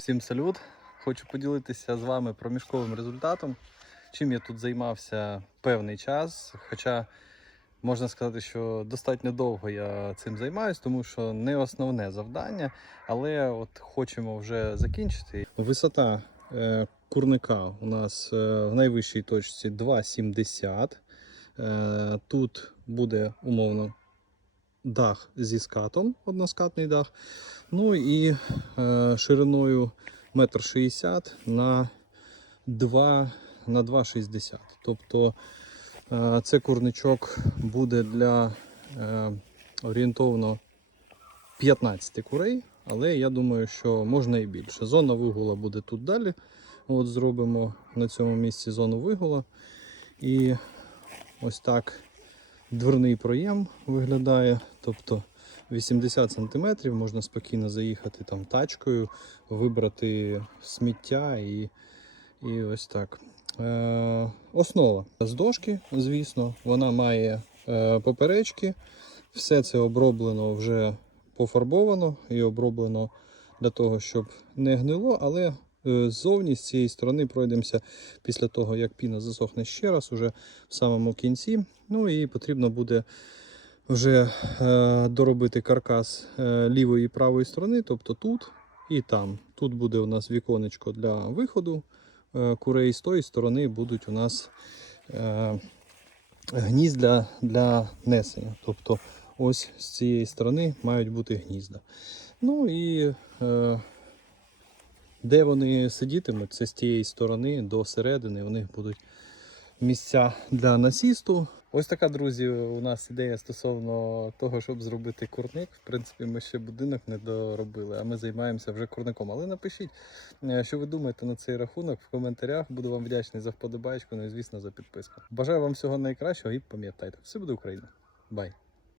Всім салют! Хочу поділитися з вами проміжковим результатом, чим я тут займався певний час. Хоча можна сказати, що достатньо довго я цим займаюся, тому що не основне завдання, але от хочемо вже закінчити. Висота е, курника у нас е, в найвищій точці 2,70. Е, тут буде умовно дах зі скатом, односкатний дах. Ну і е, шириною 1,60 м на 2 на 2,60 Тобто е, це курничок буде для е, орієнтовно 15 курей, але я думаю, що можна і більше. Зона вигула буде тут далі. От Зробимо на цьому місці зону вигула. І ось так дверний проєм виглядає. Тобто 80 см можна спокійно заїхати там тачкою, вибрати сміття і, і ось так. Е, основа з дошки, звісно, вона має е, поперечки. Все це оброблено вже пофарбовано і оброблено для того, щоб не гнило, але ззовні з цієї сторони пройдемося після того, як піна засохне ще раз, уже в самому кінці. Ну і потрібно буде вже е, доробити каркас е, лівої і правої сторони, тобто тут і там. Тут буде у нас віконечко для виходу е, курей, з тої сторони будуть у нас е, гнізда для несення. Тобто ось з цієї сторони мають бути гнізда. Ну і е, де вони сидітимуть, це з тієї сторони до середини, у них будуть місця для насісту. Ось така, друзі, у нас ідея стосовно того, щоб зробити курник. В принципі, ми ще будинок не доробили, а ми займаємося вже курником. Але напишіть, е, що ви думаєте на цей рахунок в коментарях. Буду вам вдячний за вподобайку, ну і звісно за підписку. Бажаю вам всього найкращого і пам'ятайте, все буде Україна. Бай!